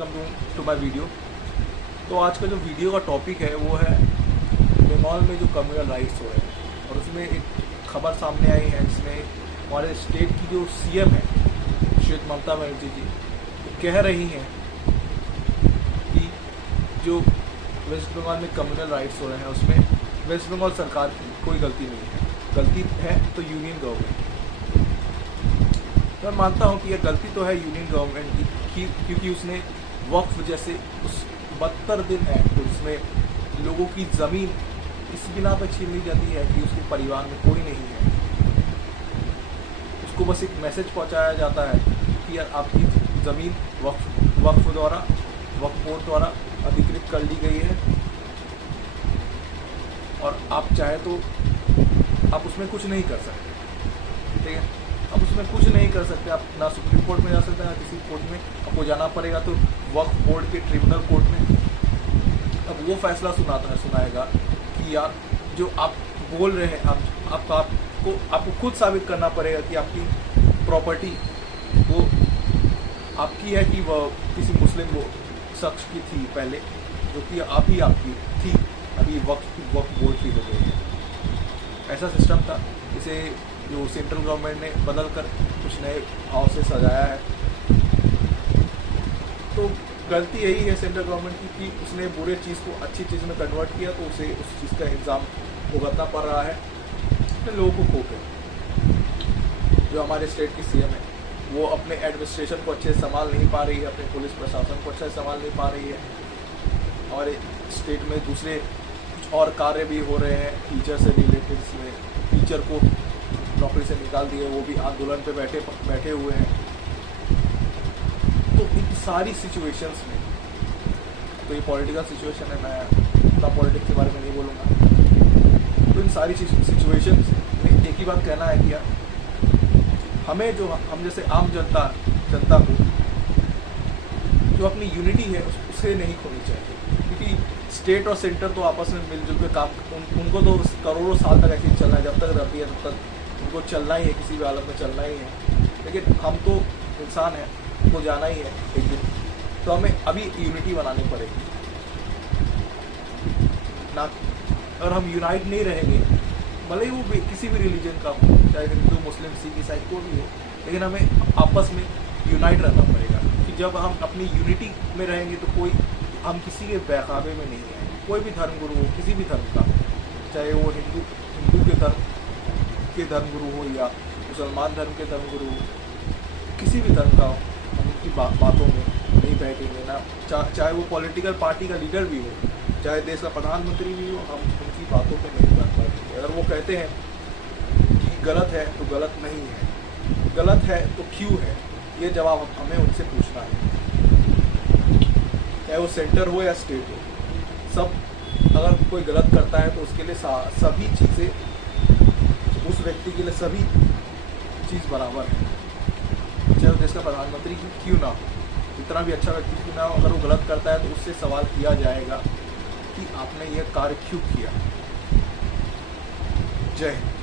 Welcome to my video. तो आज का जो वीडियो का टॉपिक है वो है बंगाल में जो कम्युनल राइट्स हो रहे हैं, और उसमें एक खबर सामने आई है जिसमें हमारे स्टेट की जो सीएम है श्रीमती ममता बनर्जी जी वो कह रही हैं कि जो वेस्ट बंगाल में कम्युनल राइट्स हो रहे हैं उसमें वेस्ट बंगाल सरकार की कोई गलती नहीं है, गलती है तो यूनियन गवर्नमेंट। मैं मानता हूँ कि यह गलती तो है यूनियन गवर्नमेंट की, क्योंकि उसने वक्फ जैसे उस 72 दिन एक्ट जिसमें लोगों की ज़मीन इस बिना पर छीन ली जाती है कि उसके परिवार में कोई नहीं है, उसको बस एक मैसेज पहुंचाया जाता है कि यार आपकी ज़मीन वक्फ द्वारा, वक्फ बोर्ड द्वारा अधिकृत कर ली गई है और आप चाहे तो आप उसमें कुछ नहीं कर सकते। ठीक है, अब उसमें कुछ नहीं कर सकते, आप ना सुप्रीम कोर्ट में जा सकते हैं ना किसी कोर्ट में, आपको जाना पड़ेगा तो वक्फ बोर्ड के ट्रिब्यूनल कोर्ट में। अब वो फैसला सुनाएगा कि यार जो आप बोल रहे हैं, आपको खुद साबित करना पड़ेगा कि आपकी प्रॉपर्टी वो आपकी है कि वह किसी मुस्लिम वो शख्स की थी पहले, जो कि आपकी थी, अभी वक्फ बोर्ड की हो गई है। ऐसा सिस्टम था, इसे जो सेंट्रल गवर्नमेंट ने बदल कर कुछ नए भाव से सजाया है। तो गलती यही है सेंट्रल गवर्नमेंट की कि उसने बुरे चीज़ को अच्छी चीज़ में कन्वर्ट किया, तो उसे उस चीज़ का इल्ज़ाम भुगतना पड़ रहा है अपने लोगों को खो के। जो हमारे स्टेट की सीएम है वो अपने एडमिनिस्ट्रेशन को अच्छे से संभाल नहीं पा रही है, अपने पुलिस प्रशासन को अच्छे से संभाल नहीं पा रही है, और स्टेट में दूसरे कुछ और कार्य भी हो रहे हैं टीचर से रिलेटेड, जिसमें टीचर को नौकरी से निकाल दिए, वो भी आंदोलन पे बैठे हुए हैं। तो इन सारी सिचुएशंस में, तो ये पॉलिटिकल सिचुएशन है, मैं उतना पॉलिटिक्स के बारे में नहीं बोलूँगा। तो इन सारी सिचुएशंस में एक ही बात कहना है कि यार हमें जो हम जैसे आम जनता को जो अपनी यूनिटी है उसे नहीं खोनी चाहिए, क्योंकि स्टेट और सेंटर तो आपस में मिलजुल के काम, उनको तो करोड़ों साल तक ऐसे ही चलना है, जब तक रहती है तब तक उनको चलना ही है, किसी भी हालत में चलना ही है। लेकिन हम तो इंसान हैं, उनको जाना ही है एक दिन, तो हमें अभी यूनिटी बनानी पड़ेगी ना। अगर हम यूनाइट नहीं रहेंगे, भले ही वो किसी भी रिलीजन का हो, चाहे हिंदू मुस्लिम सिख ईसाई कोई भी हो, लेकिन हमें आपस में यूनाइट रहना पड़ेगा। कि जब हम अपनी यूनिटी में रहेंगे तो हम किसी के बहकावे में नहीं आएंगे। कोई भी धर्म गुरु हो, किसी भी धर्म का, चाहे वो हिंदू के धर्म गुरु हो या मुसलमान धर्म के धर्म गुरु हो, किसी भी धर्म का हो, हम उनकी बातों में नहीं बैठेंगे ना। चाहे वो पॉलिटिकल पार्टी का लीडर भी हो, चाहे देश का प्रधानमंत्री भी हो, हम उनकी बातों पे नहीं बैठ पाएंगे। अगर वो कहते हैं कि गलत है तो गलत नहीं है, गलत है तो क्यों है, ये जवाब हमें उनसे पूछना है। चाहे वो सेंटर हो या स्टेट हो, सब अगर कोई गलत करता है तो उसके लिए सभी चीज़ें, उस व्यक्ति के लिए सभी चीज़ बराबर है, चाहे वो देश का प्रधानमंत्री क्यों ना हो, इतना भी अच्छा व्यक्ति क्यों ना हो। अगर वो गलत करता है तो उससे सवाल किया जाएगा कि आपने यह कार्य क्यों किया। जय हिंद।